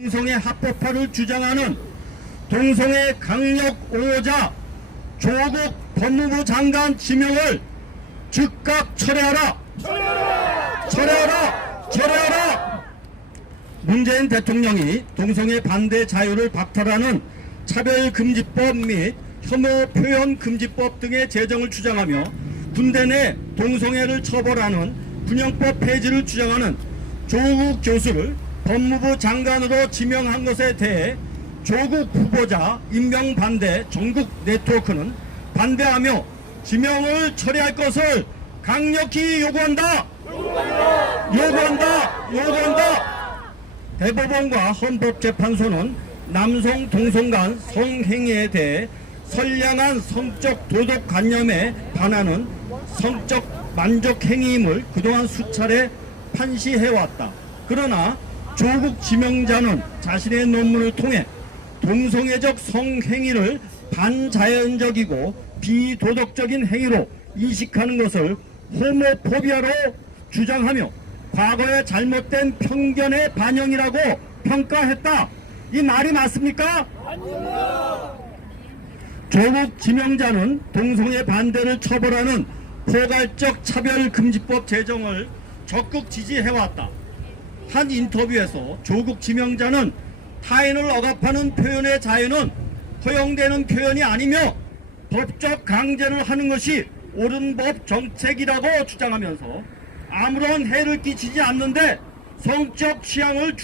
동성애 합법화를 주장하는 동성애 강력 옹호자 조국 법무부 장관 지명을 즉각 철회하라! 철회하라! 문재인 대통령이 동성애 반대 자유를 박탈하는 차별금지법 및 혐오 표현 금지법 등의 제정을 주장하며 군대 내 동성애를 처벌하는 군형법 폐지를 주장하는 조국 교수를 법무부 장관으로 지명한 것에 대해 조국 후보자 임명 반대 전국 네트워크는 반대하며 지명을 처리할 것을 강력히 요구한다. 대법원과 헌법재판소는 남성 동성 간 성행위에 대해 선량한 성적 도덕관념에 반하는 성적 만족 행위임을 그동안 수차례 판시해왔다. 그러나 조국 지명자는 자신의 논문을 통해 동성애적 성행위를 반자연적이고 비도덕적인 행위로 인식하는 것을 호모포비아로 주장하며 과거의 잘못된 편견의 반영이라고 평가했다. 이 말이 맞습니까? 아닙니다. 조국 지명자는 동성애 반대를 처벌하는 포괄적 차별금지법 제정을 적극 지지해왔다. 한 인터뷰에서 조국 지명자는 타인을 억압하는 표현의 자유는 허용되는 표현이 아니며 법적 강제를 하는 것이 옳은 법 정책이라고 주장하면서 아무런 해를 끼치지 않는데 성적 취향을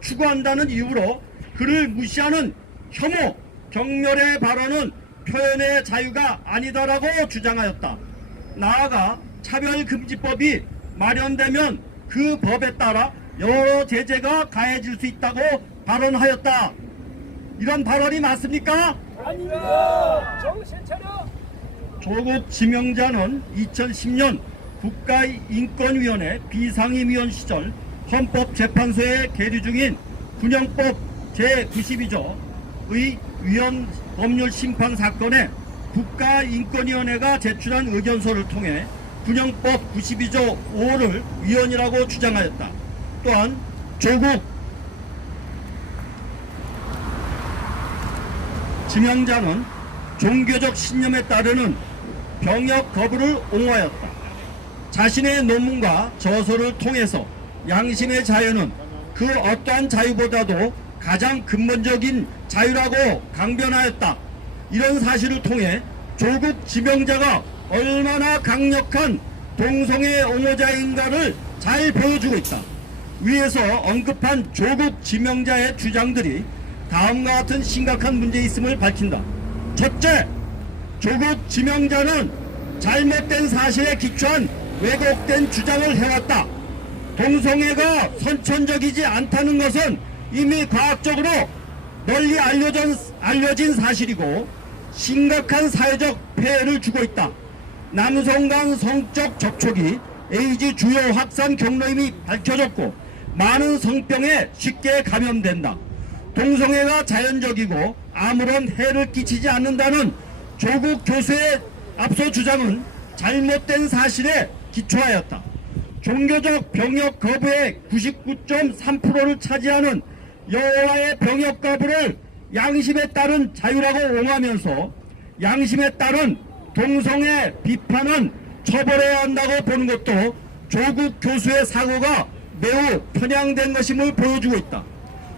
추구한다는 이유로 그를 무시하는 혐오, 경멸의 발언은 표현의 자유가 아니다라고 주장하였다. 나아가 차별금지법이 마련되면 그 법에 따라 여러 제재가 가해질 수 있다고 발언하였다. 이런 발언이 맞습니까? 아닙니다. 정신 차려. 조국 지명자는 2010년 국가인권위원회 비상임위원 시절 헌법재판소에 계류 중인 군형법 제92조의 위헌 법률 심판 사건에 국가인권위원회가 제출한 의견서를 통해 군형법 92조 5를 위헌이라고 주장하였다. 또한 조국 지명자는 종교적 신념에 따르는 병역 거부를 옹호하였다. 자신의 논문과 저서를 통해서 양심의 자유는 그 어떠한 자유보다도 가장 근본적인 자유라고 강변하였다. 이런 사실을 통해 조국 지명자가 얼마나 강력한 동성애 옹호자인가를 잘 보여주고 있다. 위에서 언급한 조국 지명자의 주장들이 다음과 같은 심각한 문제 있음을 밝힌다. 첫째, 조국 지명자는 잘못된 사실에 기초한 왜곡된 주장을 해왔다. 동성애가 선천적이지 않다는 것은 이미 과학적으로 널리 알려진 사실이고 심각한 사회적 폐해를 주고 있다. 남성 간 성적 접촉이 에이즈 주요 확산 경로임이 밝혀졌고 많은 성병에 쉽게 감염된다. 동성애가 자연적이고 아무런 해를 끼치지 않는다는 조국 교수의 앞서 주장은 잘못된 사실에 기초하였다. 종교적 병역 거부의 99.3%를 차지하는 여호와의 병역 거부를 양심에 따른 자유라고 옹호하면서 양심에 따른 동성애 비판은 처벌해야 한다고 보는 것도 조국 교수의 사고가 매우 편향된 것임을 보여주고 있다.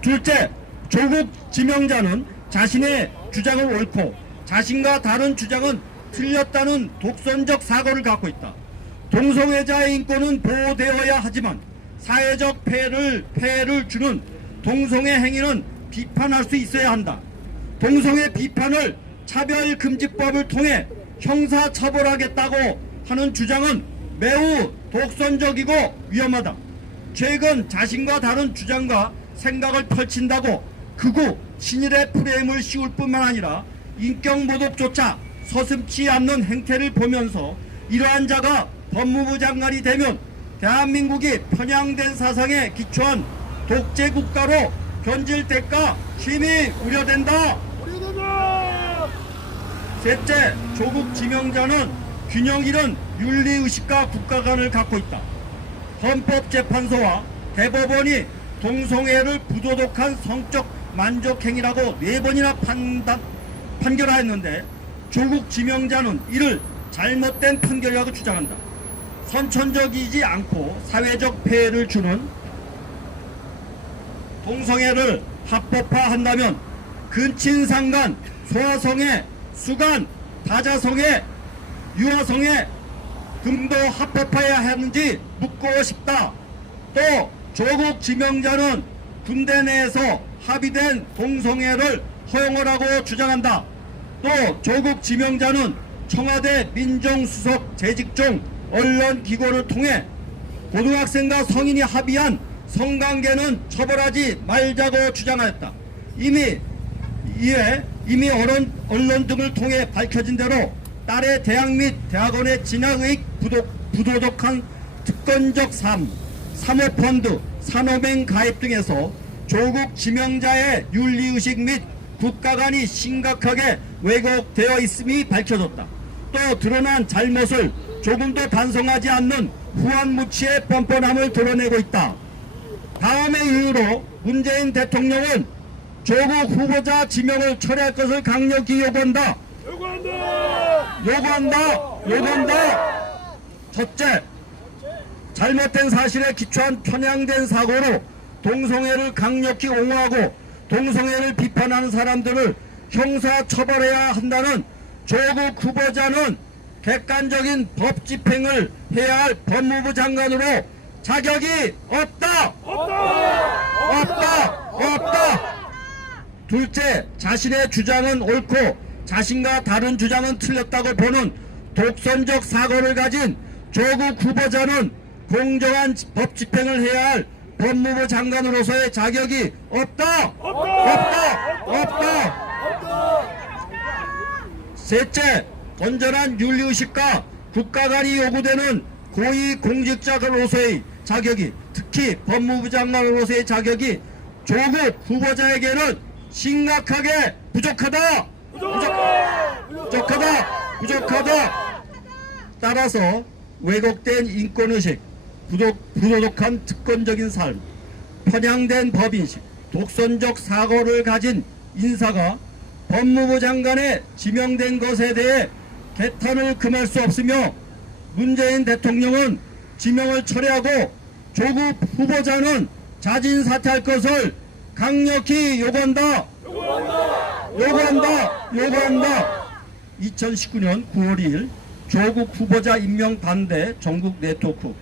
둘째, 조국 지명자는 자신의 주장을 옳고 자신과 다른 주장은 틀렸다는 독선적 사고를 갖고 있다. 동성애자의 인권은 보호되어야 하지만 사회적 폐해를 주는 동성애 행위는 비판할 수 있어야 한다. 동성애 비판을 차별금지법을 통해 형사처벌하겠다고 하는 주장은 매우 독선적이고 위험하다. 최근 자신과 다른 주장과 생각을 펼친다고 극우 친일의 프레임을 씌울 뿐만 아니라 인격모독조차 서슴지 않는 행태를 보면서 이러한 자가 법무부 장관이 되면 대한민국이 편향된 사상에 기초한 독재국가로 변질될까 심히 우려된다. 셋째, 조국 지명자는 균형 잃은 윤리의식과 국가관을 갖고 있다. 헌법재판소와 대법원이 동성애를 부도덕한 성적 만족행위라고 4번이나 판결하였는데 조국 지명자는 이를 잘못된 판결이라고 주장한다. 선천적이지 않고 사회적 폐해를 주는 동성애를 합법화한다면 근친상간, 소아성애, 수간, 다자성애, 유아성애 등도 합법화해야 하는지 묻고 싶다. 또 조국 지명자는 군대 내에서 합의된 동성애를 허용하라고 주장한다. 또 조국 지명자는 청와대 민정수석 재직 중 언론기고를 통해 고등학생과 성인이 합의한 성관계는 처벌하지 말자고 주장하였다. 이미 언론 등을 통해 밝혀진 대로 딸의 대학 및 대학원의 진학의 부도덕한 특권적 사모펀드, 산업행 가입 등에서 조국 지명자의 윤리의식 및 국가관이 심각하게 왜곡되어 있음이 밝혀졌다. 또 드러난 잘못을 조금도 반성하지 않는 후한무치의 뻔뻔함을 드러내고 있다. 다음의 이유로 문재인 대통령은 조국 후보자 지명을 철회할 것을 강력히 요구한다. 요구한다. 첫째, 잘못된 사실에 기초한 편향된 사고로 동성애를 강력히 옹호하고 동성애를 비판하는 사람들을 형사처벌해야 한다는 조국 후보자는 객관적인 법 집행을 해야 할 법무부 장관으로 자격이 없다. 둘째, 자신의 주장은 옳고 자신과 다른 주장은 틀렸다고 보는 독선적 사고를 가진 조국 후보자는 공정한 법 집행을 해야 할 법무부 장관으로서의 자격이 없다. 셋째, 건전한 윤리의식과 국가관이 요구되는 고위공직자로서의 자격이, 특히 법무부 장관으로서의 자격이 조국 후보자에게는 심각하게 부족하다. 따라서 왜곡된 인권의식, 부도덕한 특권적인 삶, 편향된 법인식, 독선적 사고를 가진 인사가 법무부 장관에 지명된 것에 대해 개탄을 금할 수 없으며 문재인 대통령은 지명을 철회하고 조국 후보자는 자진 사퇴할 것을 강력히 요구한다. 2019년 9월 2일 조국 후보자 임명 반대 전국 네트워크